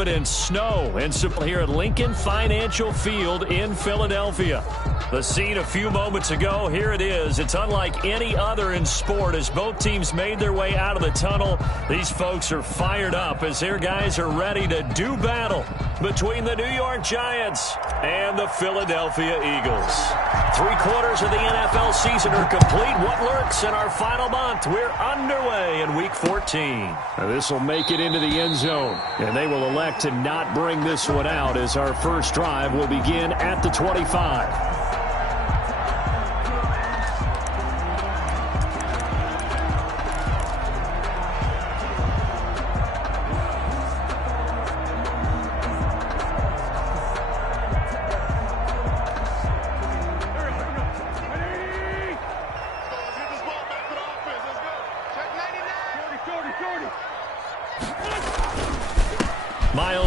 evidence, snow, and here at Lincoln Financial Field in Philadelphia. The scene a few moments ago, here it is. It's unlike any other in sport as both teams made their way out of the tunnel. These folks are fired up as their guys are ready to do battle between the New York Giants and the Philadelphia Eagles. 3/4 of the NFL season are complete. What lurks in our final month? We're underway in Week 14. This will make it into the end zone, and they will elect to not bring this one out as our first drive will begin at the 25.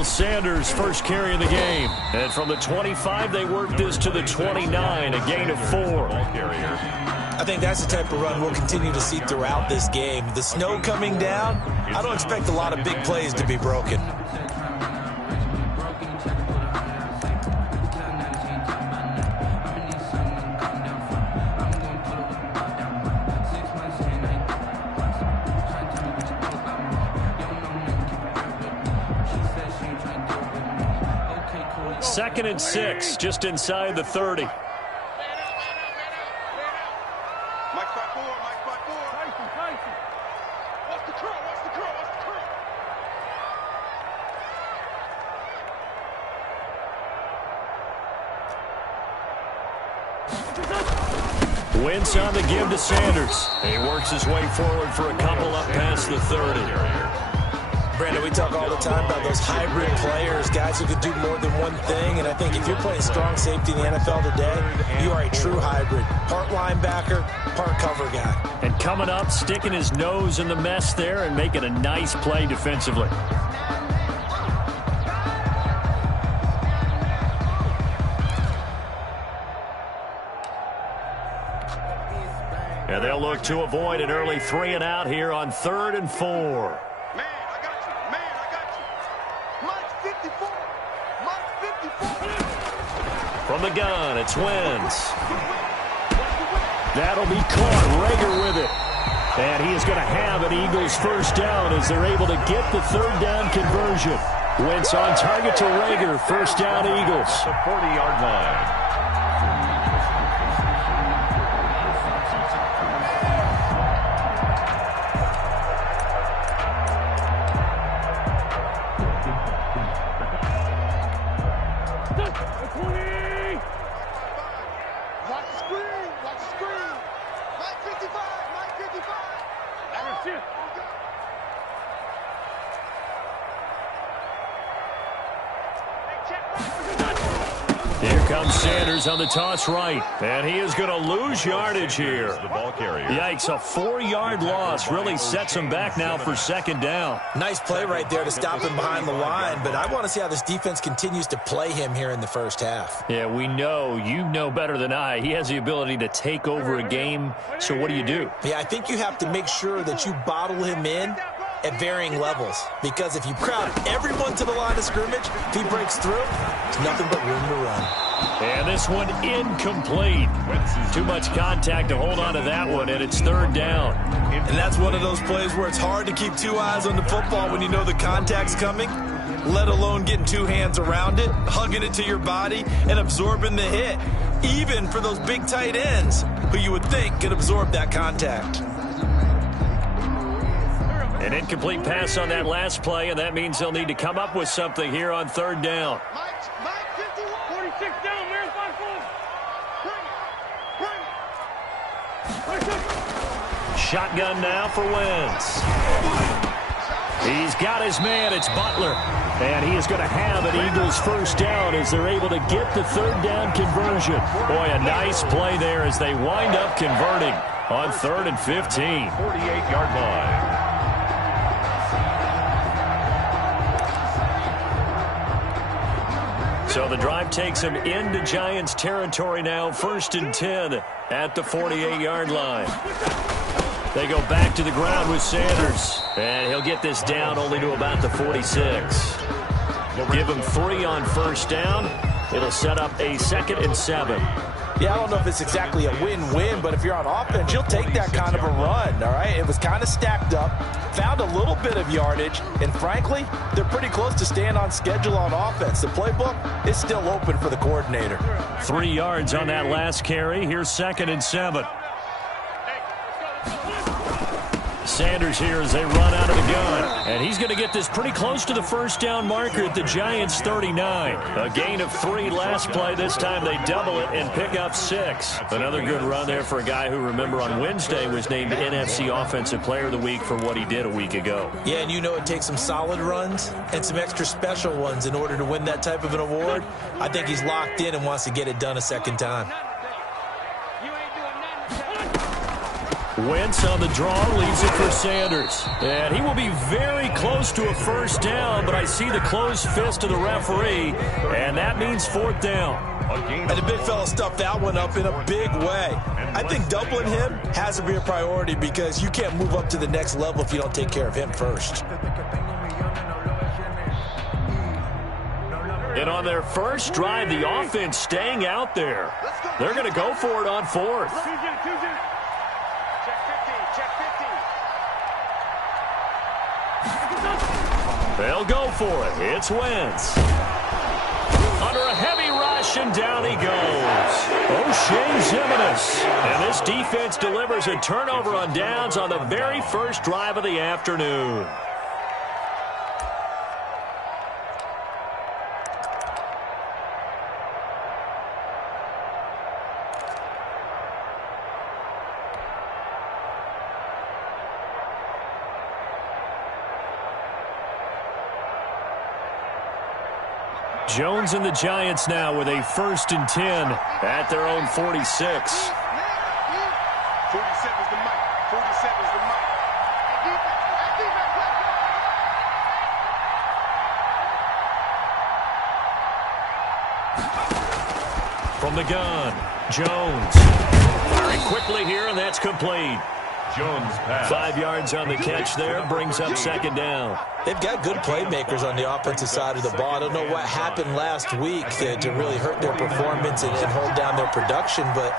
Sanders first carry of the game. And from the 25, they work this to the 29, a gain of 4. I think that's the type of run we'll continue to see throughout this game. The snow coming down, I don't expect a lot of big plays to be broken. Second and 6, just inside the 30. Wentz on the give to Sanders. He works his way forward for a couple up past the 30. Brandon, we talk all the time about those hybrid players, guys who could do more than one thing, and I think if you're playing strong safety in the NFL today, you are a true hybrid. Part linebacker, part cover guy. And coming up, sticking his nose in the mess there and making a nice play defensively. And they'll look to avoid an early 3 and out here on 3rd and 4. From the gun, it's Wentz. That'll be caught. Rager with it. And he is going to have an Eagles first down as they're able to get the 3rd down conversion. Wentz on target to Rager. First down, Eagles. The 40-yard line. Here comes Sanders on the toss right. And he is going to lose yardage here. The ball carrier. Yikes, a 4-yard loss really sets him back now for 2nd down. Nice play right there to stop him behind the line, but I want to see how this defense continues to play him here in the first half. Yeah, we know. You know better than I. He has the ability to take over a game, so what do you do? Yeah, I think you have to make sure that you bottle him in at varying levels, because if you crowd everyone to the line of scrimmage, if he breaks through, there's nothing but room to run. And this one incomplete. Too much contact to hold on to that one, and it's 3rd down. And that's one of those plays where it's hard to keep 2 eyes on the football when you know the contact's coming, let alone getting 2 hands around it, hugging it to your body, and absorbing the hit, even for those big tight ends who you would think could absorb that contact. An incomplete pass on that last play, and that means they'll need to come up with something here on 3rd down. Shotgun now for Wentz. He's got his man. It's Butler. And he is going to have an Eagles first down as they're able to get the 3rd down conversion. Boy, a nice play there as they wind up converting on 3rd and 15. 48-yard line. So the drive takes him into Giants territory now, 1st and 10 at the 48-yard line. They go back to the ground with Sanders, and he'll get this down only to about the 46. give him 3 on first down. It'll set up a 2nd and 7. Yeah, I don't know if it's exactly a win-win, but if you're on offense, you'll take that kind of a run, all right? It was kind of stacked up, found a little bit of yardage, and frankly, they're pretty close to staying on schedule on offense. The playbook is still open for the coordinator. 3 yards on that last carry. Here's 2nd and 7. Sanders here as they run out of the gun. And he's going to get this pretty close to the first down marker at the Giants' 39. A gain of 3 last play. This time they double it and pick up 6. Another good run there for a guy who, remember, on Wednesday was named NFC Offensive Player of the Week for what he did a week ago. Yeah, and you know it takes some solid runs and some extra special ones in order to win that type of an award. I think he's locked in and wants to get it done a second time. Wentz on the draw, leaves it for Sanders. And he will be very close to a first down, but I see the closed fist of the referee, and that means 4th down. And the big fella stuffed that one up in a big way. I think doubling him has to be a priority because you can't move up to the next level if you don't take care of him first. And on their first drive, the offense staying out there. They're going to go for it on 4th. They'll go for it. It's Wentz. Under a heavy rush, and down he goes. O'Shea Zimenez. And this defense delivers a turnover on downs on the very first drive of the afternoon. Jones and the Giants now with a 1st and 10 at their own 46. 47's the mic. 47's the mic. From the gun, Jones. Firing quickly here, and that's complete. Jones pass. 5 yards on the catch there, brings up 2nd down. They've got good playmakers on the offensive side of the ball. I don't know what happened last week to really hurt their performance and hold down their production, but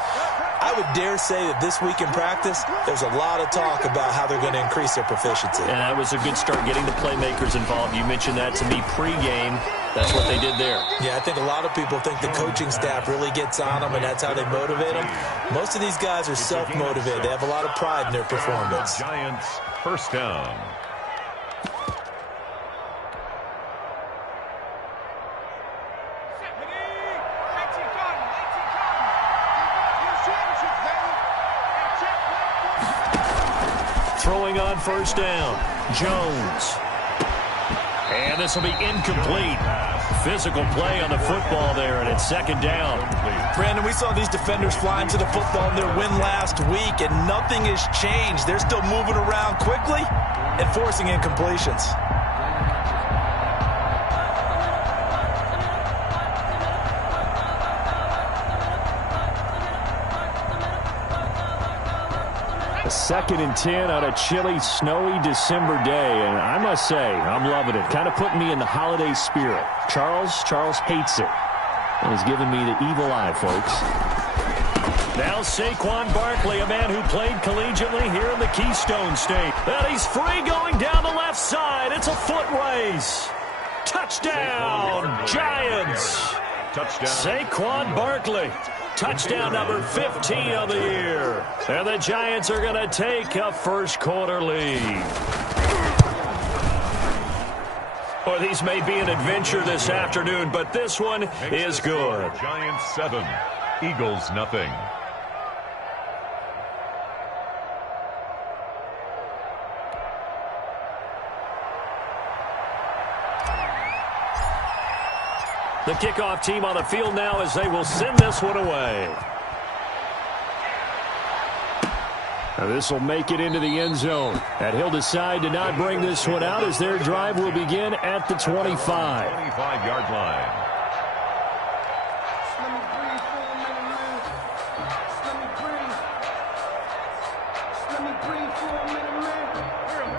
I would dare say that this week in practice, there's a lot of talk about how they're going to increase their proficiency. And that was a good start getting the playmakers involved. You mentioned that to me pregame. That's what they did there. Yeah, I think a lot of people think the coaching staff really gets on them, and that's how they motivate them. Most of these guys are self-motivated. They have a lot of pride in their performance. Giants, first down. Throwing on first down, Jones. And this will be incomplete. Physical play on the football there, and it's 2nd down. Brandon, we saw these defenders flying to the football in their win last week, and nothing has changed. They're still moving around quickly and forcing incompletions. A 2nd and 10 on a chilly, snowy December day, and I must say, I'm loving it. Kind of putting me in the holiday spirit. Charles hates it, and has given me the evil eye, folks. Now Saquon Barkley, a man who played collegiately here in the Keystone State. And he's free going down the left side. It's a foot race. Touchdown, Giants. Touchdown. Saquon Barkley. Touchdown number 15 of the year. And the Giants are going to take a first quarter lead. Well, these may be an adventure this afternoon, but this one is good. Giants 7, Eagles nothing. The kickoff team on the field now as they will send this one away. Now this will make it into the end zone. And he'll decide to not bring this one out as their drive will begin at the 25. 25-yard line.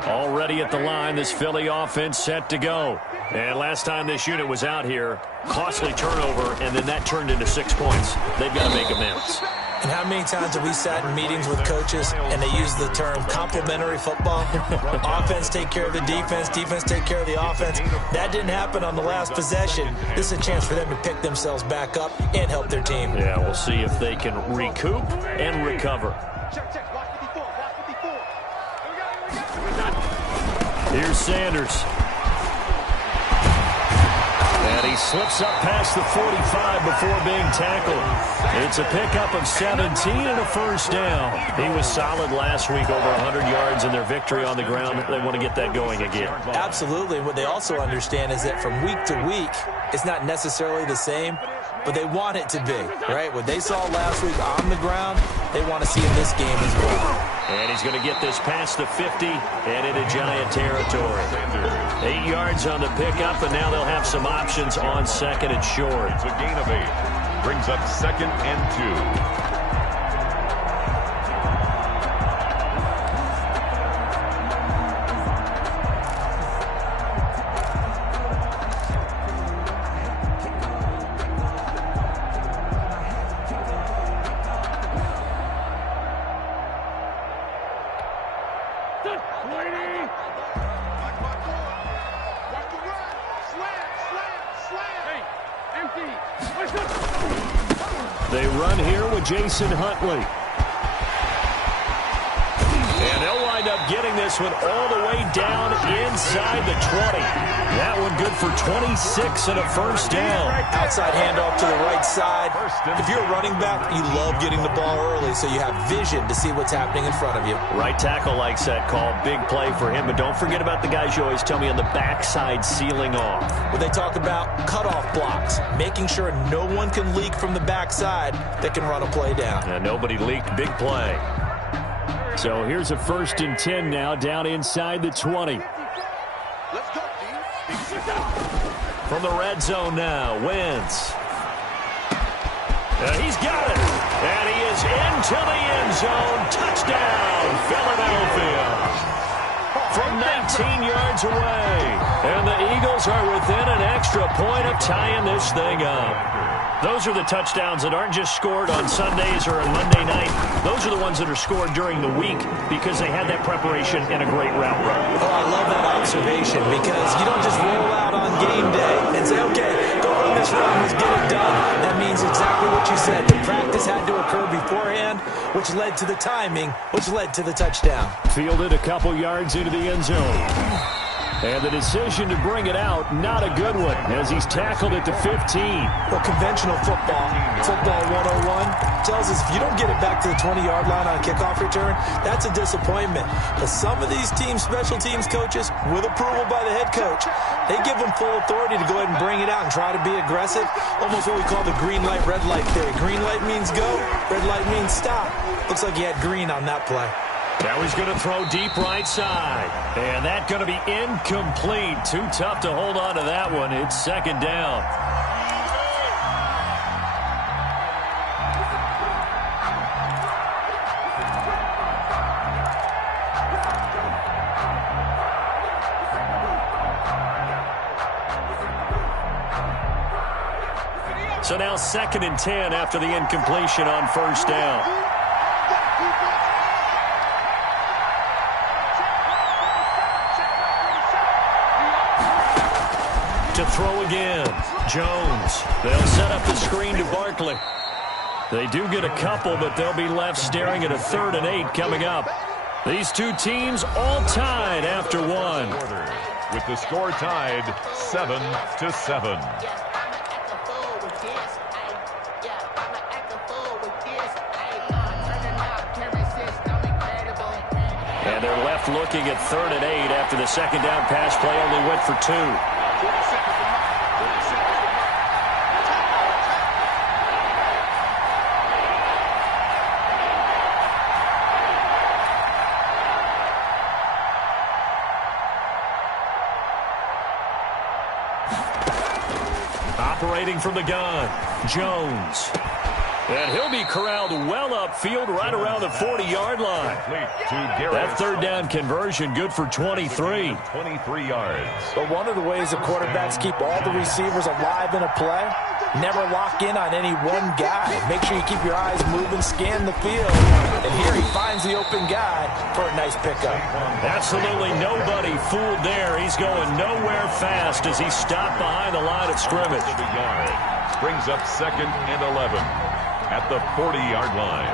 Already at the line, this Philly offense set to go. And last time this unit was out here, costly turnover, and then that turned into 6 points. They've got to make amends. And how many times have we sat in meetings with coaches and they use the term complementary football? Offense take care of the defense, defense take care of the offense. That didn't happen on the last possession. This is a chance for them to pick themselves back up and help their team. Yeah, we'll see if they can recoup and recover. Here's Sanders. And he slips up past the 45 before being tackled. It's a pickup of 17 and a first down. He was solid last week, over 100 yards in their victory on the ground. They want to get that going again. Absolutely. What they also understand is that from week to week, it's not necessarily the same, but they want it to be, right? What they saw last week on the ground, they want to see in this game as well. And he's going to get this past the 50 and into Giant territory. 8 yards on the pickup, and now they'll have some options on second and short. It's a gain of 8. Brings up 2nd and 2. They run here with Jason Huntley. And they'll wind up getting this one all the way down inside the 20. That one good for 26 and a first down. Outside handoff to the right side. If you're a running back, you love getting the ball early so you have vision to see what's happening in front of you. Right tackle likes that call. Big play for him. But don't forget about the guys you always tell me on the backside sealing off. When they talk about cutoff blocks, making sure no one can leak from the backside that can run a play down. And nobody leaked. Big play. So here's a 1st and 10 now, down inside the 20. Let's go, D. From the red zone now, Wentz. He's got it. And he is into the end zone. Touchdown, Philadelphia. From 19 yards away. And the Eagles are within an extra point of tying this thing up. Those are the touchdowns that aren't just scored on Sundays or on Monday night. Those are the ones that are scored during the week because they had that preparation and a great route run. Oh, I love that observation because you don't just roll out on game day and say, okay, go run this run, let's get it done. That means exactly what you said. The practice had to occur beforehand, which led to the timing, which led to the touchdown. Fielded a couple yards into the end zone. And the decision to bring it out, not a good one, as he's tackled at the 15. Well, conventional football 101, tells us if you don't get it back to the 20-yard line on a kickoff return, that's a disappointment. But some of these teams, special teams coaches, with approval by the head coach, they give them full authority to go ahead and bring it out and try to be aggressive. Almost what we call the green light, red light theory. Green light means go, red light means stop. Looks like he had green on that play. Now he's going to throw deep right side. And that's going to be incomplete. Too tough to hold on to that one. It's 2nd down. So now 2nd and 10 after the incompletion on 1st down. To throw again, Jones. They'll set up the screen to Barkley. They do get a couple, but they'll be left staring at a 3rd and 8 coming up. These two teams all tied after one. With the score tied 7-7. And they're left looking at 3rd and 8 after the 2nd down pass play only went for 2. Operating from the gun, Jones. And he'll be corralled well upfield right around the 40-yard line. That third down conversion good for 23. 23 yards. But one of the ways the quarterbacks keep all the receivers alive in a play, never lock in on any one guy. Make sure you keep your eyes moving, scan the field. And here he finds the open guy for a nice pickup. Absolutely nobody fooled there. He's going nowhere fast as he stopped behind the line of scrimmage. Brings up 2nd and 11 at the 40-yard line.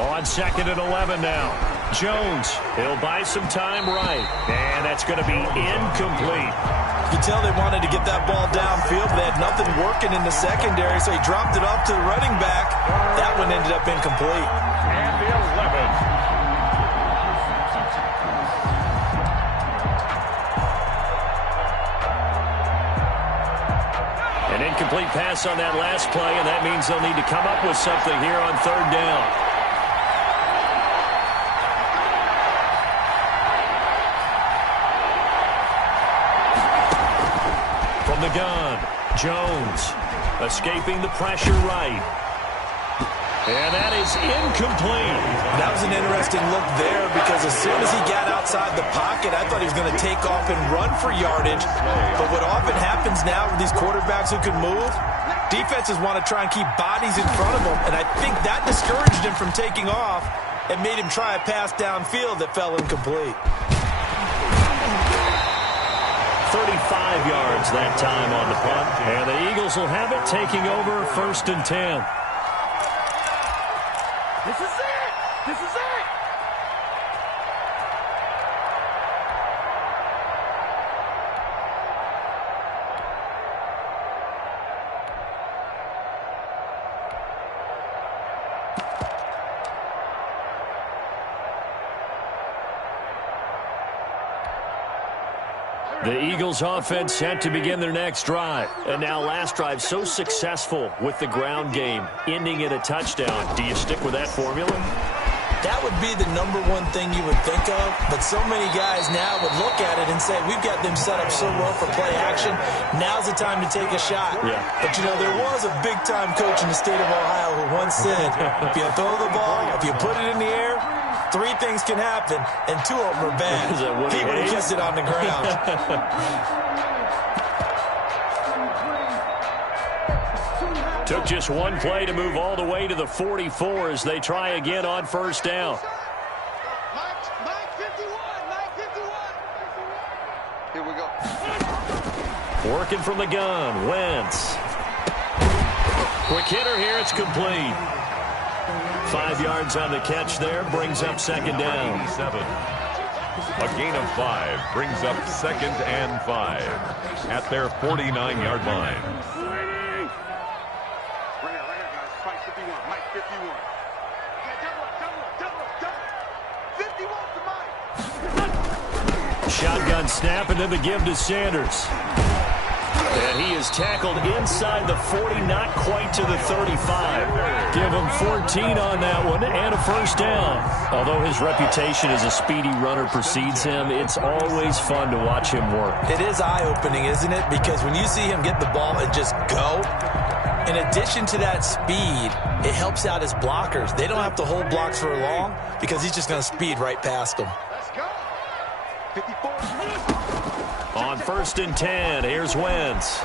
On 2nd and 11 now. Jones, he'll buy some time right. And that's going to be incomplete. You can tell they wanted to get that ball downfield. They had nothing working in the secondary, so he dropped it off to the running back. That one ended up incomplete. And the 11. An incomplete pass on that last play, and that means they'll need to come up with something here on 3rd down. From the gun, Jones escaping the pressure right. And that is incomplete. That was an interesting look there because as soon as he got outside the pocket, I thought he was going to take off and run for yardage. But what often happens now with these quarterbacks who can move, defenses want to try and keep bodies in front of them. And I think that discouraged him from taking off and made him try a pass downfield that fell incomplete. 35 yards that time on the punt. And the Eagles will have it, taking over 1st and 10. This is it! This is it! The Eagles offense set to begin their next drive. And now last drive so successful with the ground game, ending in a touchdown. Do you stick with that formula? That would be the number one thing you would think of, but so many guys now would look at it and say, we've got them set up so well for play action, now's the time to take a shot. Yeah. But, you know, there was a big-time coach in the state of Ohio who once said, if you throw the ball, if you put it in the air, 3 things can happen, and 2 of them are bad. He would have kissed it on the ground. Took just one play to move all the way to the 44 as they try again on 1st down. Mike 51! Here we go. Working from the gun, Wentz. Quick hitter here, it's complete. 5 yards on the catch there, brings up 2nd down. 87. A gain of 5 brings up 2nd and 5 at their 49-yard line. Mike 51, Mike 51. Double. 51 to Mike. Shotgun snap and then the give to Sanders. And he is tackled inside the 40, not quite to the 35. Give him 14 on that one and a 1st down. Although his reputation as a speedy runner precedes him, it's always fun to watch him work. It is eye-opening, isn't it? Because when you see him get the ball and just go, in addition to that speed, it helps out his blockers. They don't have to hold blocks for long because he's just going to speed right past them. Let's go. 54. On 1st and 10, here's Wentz.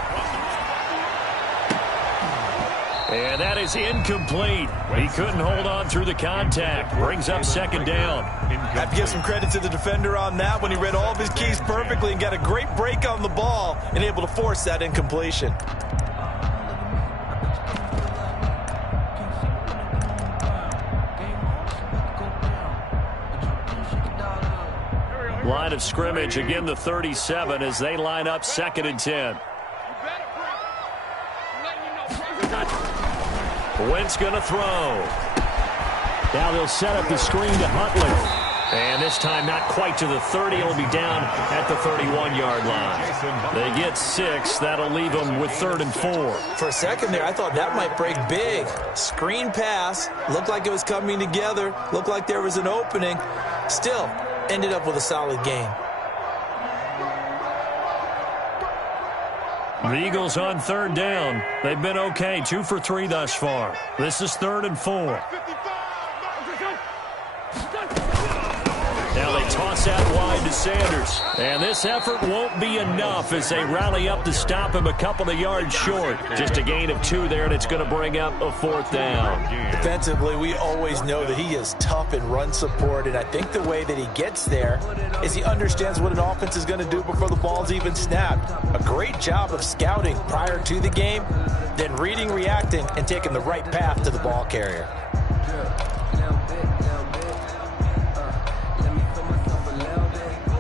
And that is incomplete. He couldn't hold on through the contact. Brings up 2nd down. Have to give some credit to the defender on that when he read all of his keys perfectly and got a great break on the ball and able to force that incompletion. Line of scrimmage, again the 37 as they line up 2nd and 10. Wentz going to throw. Now they'll set up the screen to Huntley. And this time not quite to the 30. It'll be down at the 31-yard line. They get 6. That'll leave them with 3rd and 4. For a second there, I thought that might break big. Screen pass. Looked like it was coming together. Looked like there was an opening. Still, ended up with a solid game. The Eagles on 3rd down. They've been okay. 2 for 3 thus far. This is 3rd and 4. Now they toss out wide to Sanders. And this effort won't be enough as they rally up to stop him a couple of yards short. Just a gain of 2 there, and it's going to bring up a 4th down. Defensively, we always know that he is tough in run support, and I think the way that he gets there is he understands what an offense is going to do before the ball's even snapped. A great job of scouting prior to the game, then reading, reacting, and taking the right path to the ball carrier.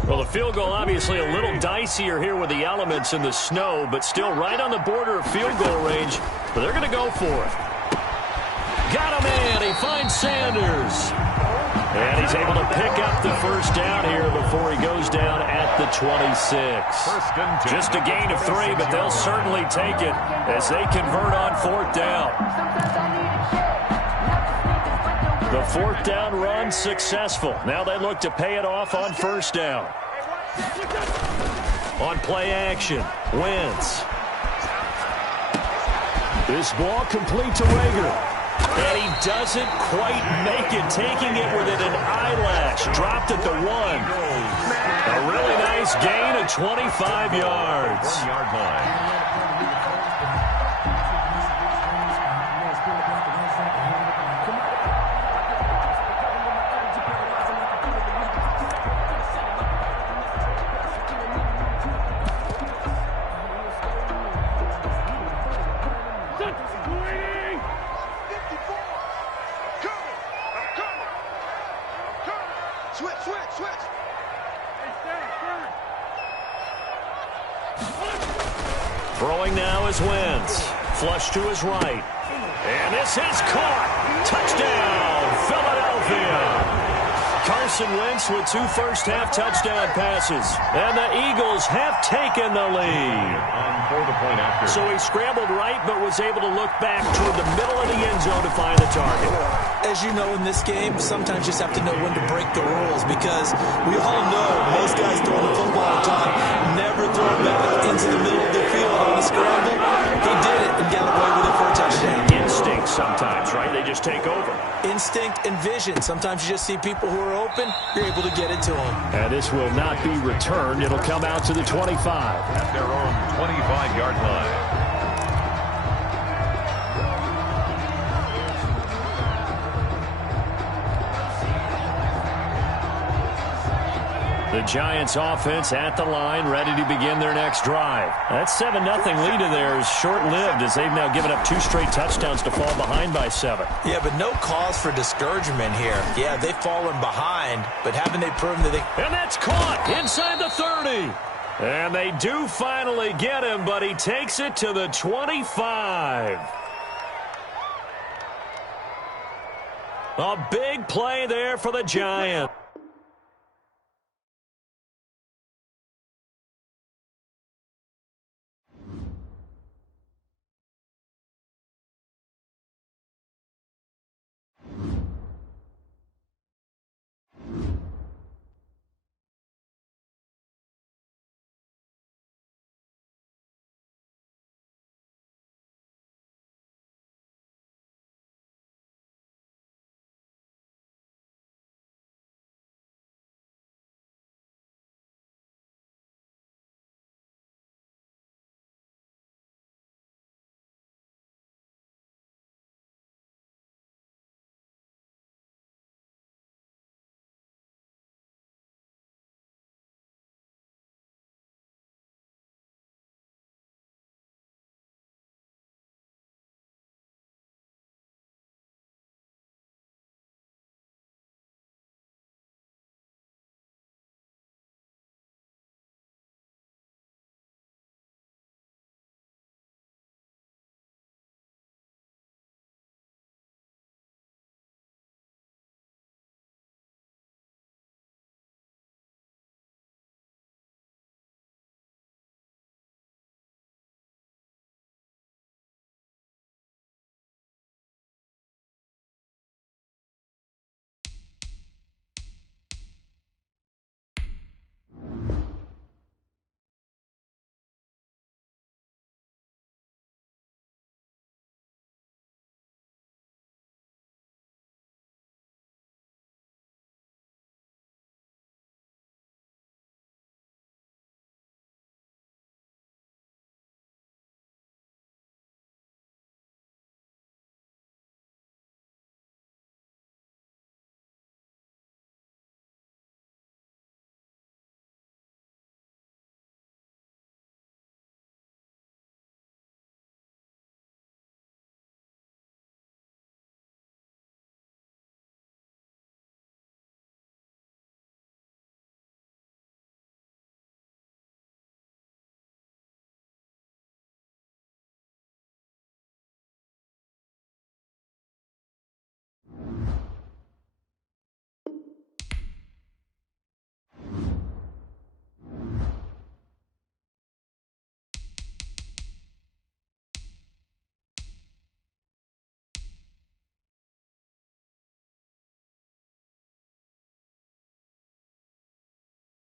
Well, the field goal obviously a little dicier here with the elements in the snow, but still right on the border of field goal range. But they're going to go for it. Got him in. He finds Sanders. And he's able to pick up the 1st down here before he goes down at the 26. Just a gain of 3, but they'll certainly take it as they convert on 4th down. The 4th down run successful. Now they look to pay it off on 1st down. On play action, Wentz. This ball complete to Rager. And he doesn't quite make it, taking it within an eyelash. Dropped at the 1. A really nice gain of 25 yards. 1-yard line. Throwing now is Wentz. Flush to his right. And this is caught. Touchdown, Philadelphia. Carson Wentz with 2 first-half touchdown passes. And the Eagles have taken the lead. For the point after. So he scrambled right, but was able to look back toward the middle of the end zone to find the target. As you know, in this game, sometimes you just have to know when to break the rules, because we all know most guys throwing the football time never throw it back into the middle of the field on a scramble. He did it and got away with it for a touchdown. Instinct sometimes, right? They just take over. Instinct and vision. Sometimes you just see people who are open, you're able to get it to them. And this will not be returned. It'll come out to the 25. At their own 25-yard line. The Giants offense at the line, ready to begin their next drive. That 7-0 lead in there is short-lived as they've now given up 2 straight touchdowns to fall behind by 7. Yeah, but no cause for discouragement here. Yeah, they've fallen behind, but haven't they proven that they... And that's caught inside the 30. And they do finally get him, but he takes it to the 25. A big play there for the Giants.